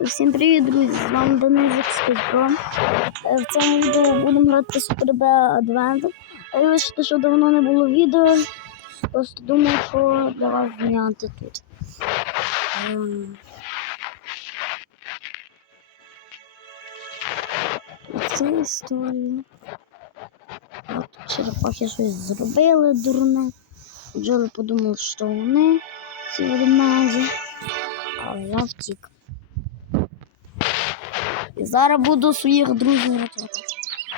Всім привіт, друзі! З вами Денис Спецпро. В цьому відео будемо грати Super B Advent. Вирішив, що давно не було відео. Просто думав, що для вас зняти тут. Ем. Це історія. А черепахи щось зробили дурне. Бджоли подумав, що вони ці ведмеді. Але я втік. І зараз буду своїх друзів рятувати.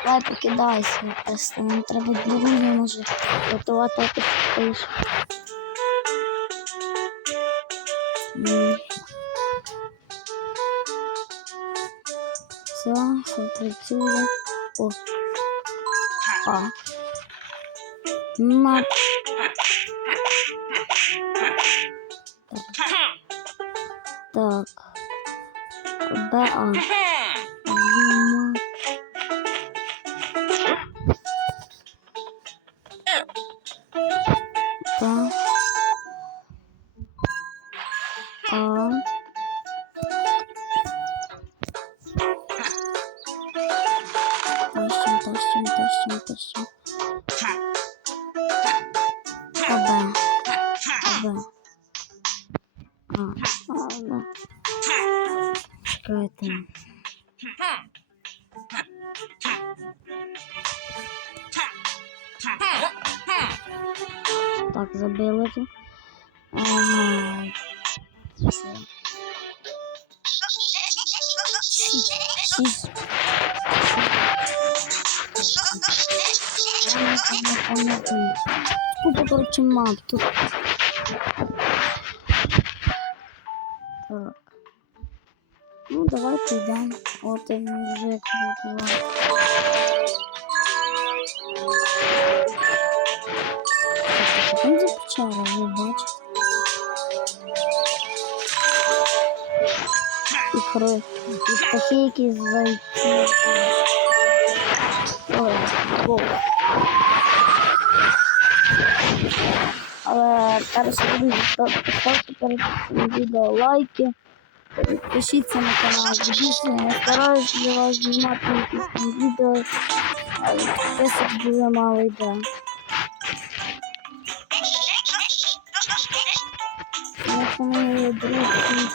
Давай покидайся, просто нам треба друзів може рятувати, а ти стоїш. М. Все, все працює. О. А. На. Так. БА. Burada al. Burada. Так, забили тут. Ага. Все. Шість. Я не пам'ятаю. Купа, короче, мап тут. Давайте йдемо. От і мужик випивав. Там за печера, ви бачите. І кров. І. Ой, гол. Але перш буду ставте перед лайки. Підпишіться на канал, дивіться, я стараюсь для вас знімати якісь відео, але підписок дуже мало йде. Якщо мої друзі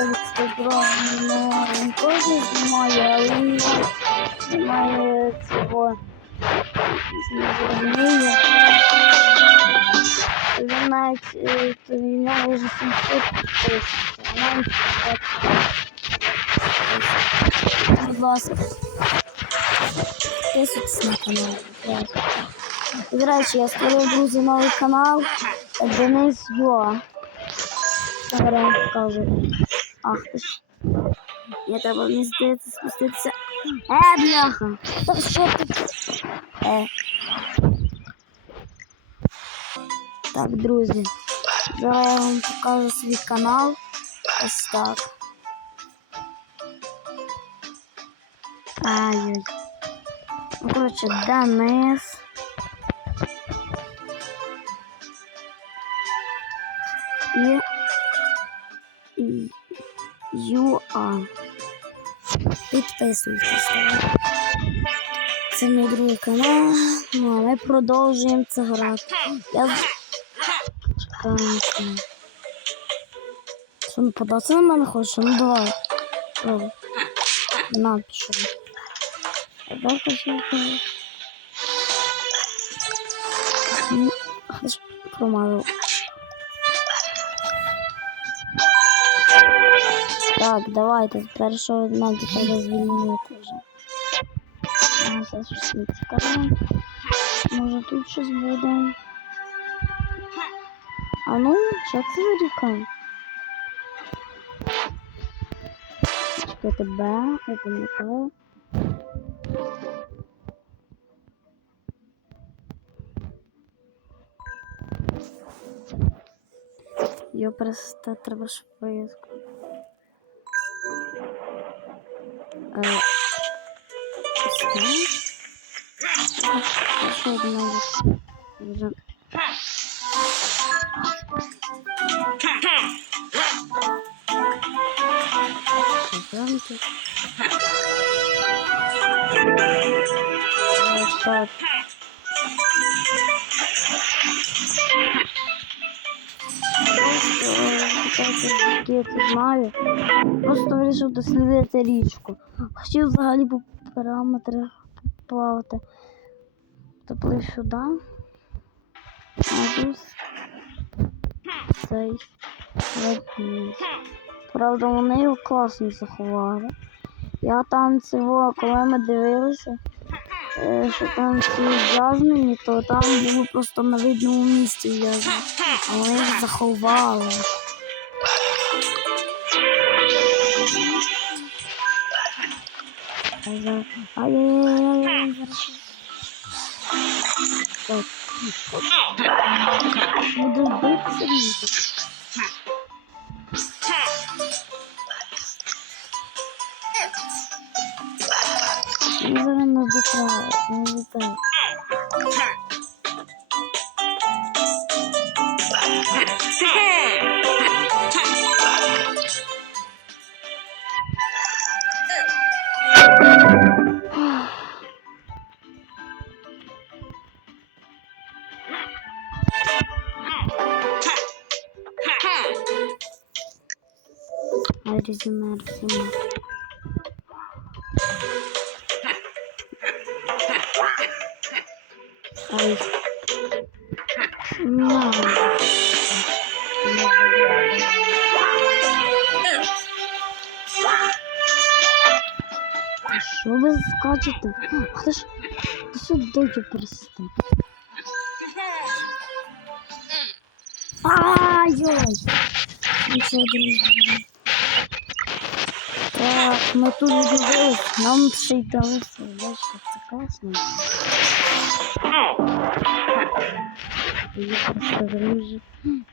від добро він теж знімає, але нього немає цього зрозуміння. Він навіть е, він вже 700 підписів. Навіть так. Будь ласка. Підписуйтесь на канал. будь ласка. І, До речі, я створив, друзі, новий канал Денис Юа. Зараз я вам покажу. Ах ти ж. Я треба мені здається спуститися. Е, бляха! Та що ти? Е. Так, друзі. Зараз я вам покажу свій канал. Ось так. Ай-ой. Ну, коротше, Денис. І... і... ЮА. Підписуйтесь. Це мій другий канал. Ну, а ми продовжуємо це грати. Я... Чекайте. Що, не податися на мене хочеш? Ну давай. О. На, пішов. Хочу. Хоч промазав. Так, давайте першого медика треба звільнити вже. Це щось не цікаво. Може тут щось буде. А ну, що це за? Чекайте Б, я пам'ятаю. Його просто треба швидко. Е, ось так. Ще одна вже. Ось так. Просто, я це знаю. Просто вирішив дослідити річку. Хотів взагалі по параметрах плавати. Доплив сюди. А тут цей ведмідь. Правда, вони його класно заховали. Я там цього, коли ми дивилися, е, що там ці в'язнені, то там було просто на видному місці в'язнені. А вони їх заховали. Ай, за- Ай-яй-яй-яй, зараз. Буду битися. Зараз не доправить, не літає. Ай, резюме, резюме. Ай. На. Що ви скачете? Хто ж ти сюди перестав? Ай-ой! Нічого, друзі. Так, ми тут відбулись, нам ще й дали сердечко, Я.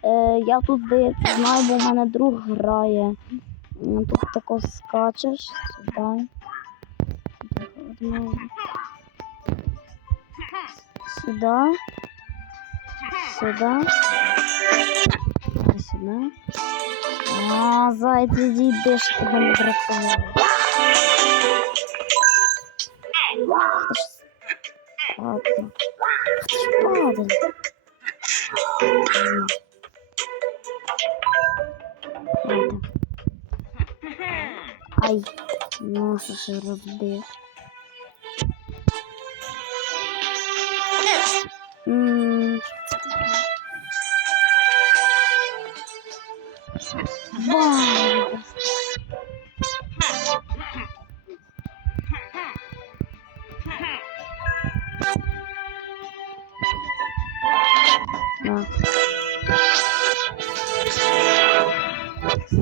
Е, я тут, здається, знаю, бо в мене друг грає. М, Тут тако скачеш сюди. Сюди. Сюди. Сюди. А, де ж тебе не бракувало. Padre. Ai, nossa senhora do Deus. Hum. hum.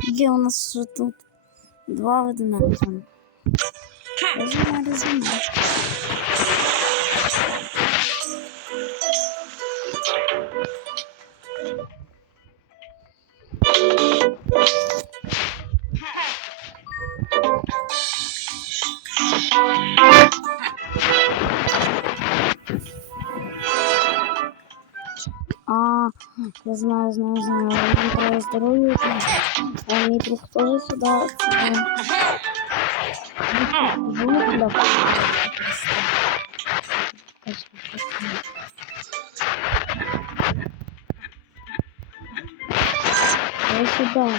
Є у нас що тут два ведмедя. Резюме, резюме. А, я знаю, знаю, знаю. Нам треба здоров'я. А мій друг теж сюди. Я сюди.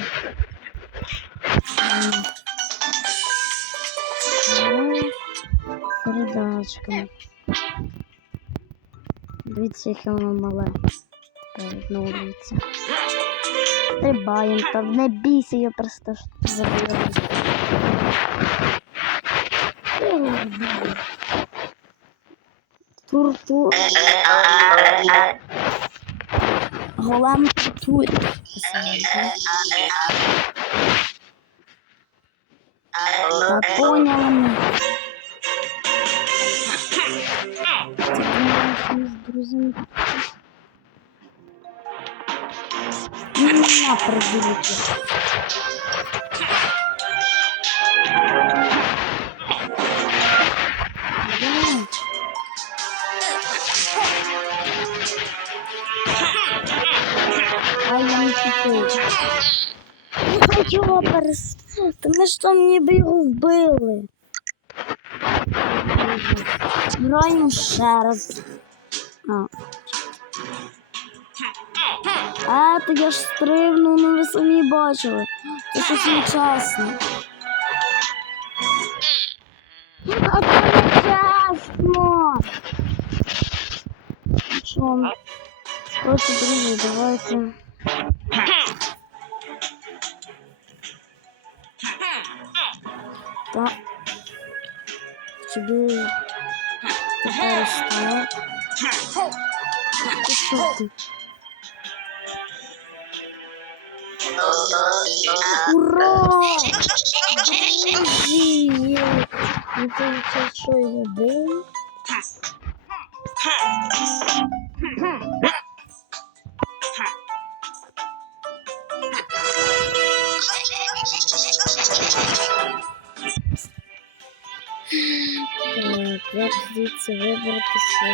Передачка. Дивіться, яке воно мале. Передновується. Стрибаємо там, не бійся, я просто забила. Тур-тур. Голем тур. Поняла ми. Це думаю, На. Давай. Ай, я не хочу його перес... Та ми ж там його вбили. Граємо ще раз. А. А, то я ж стрибнув, ну ви самі бачили. Це щось нечесно. А це нечесно. Що? Коротше, друзі, давайте. Так. Собі тепер став. Ти що ти? Ура! Друзі! Ну це це що його бив? Так, як звідси вибратися?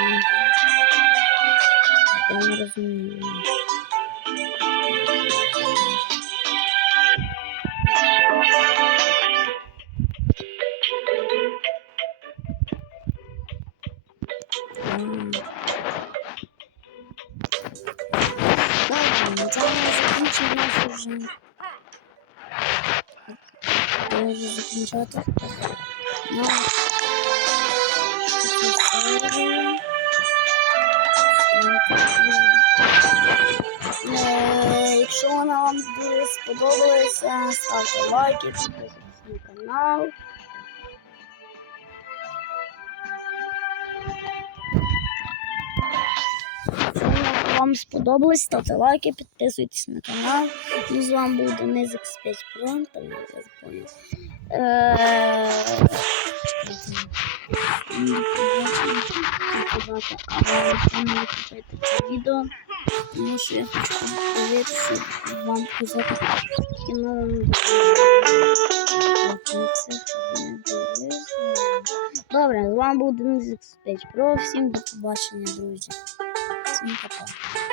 Я не розумію. Вже. Я вже закінчати. Ну, Якщо вона вам дуже сподобалася, ставте лайки, підписуйтесь на канал. Вам сподобалось, ставте лайки, підписуйтесь на канал. Ну, з вами був Денис X5 Pro, там я показати, але купити це відео, тому що я хочу подивитися, вам показати кіно Добре, з вами був Денис X5 Pro. Всім до побачення, друзі. Всім пока.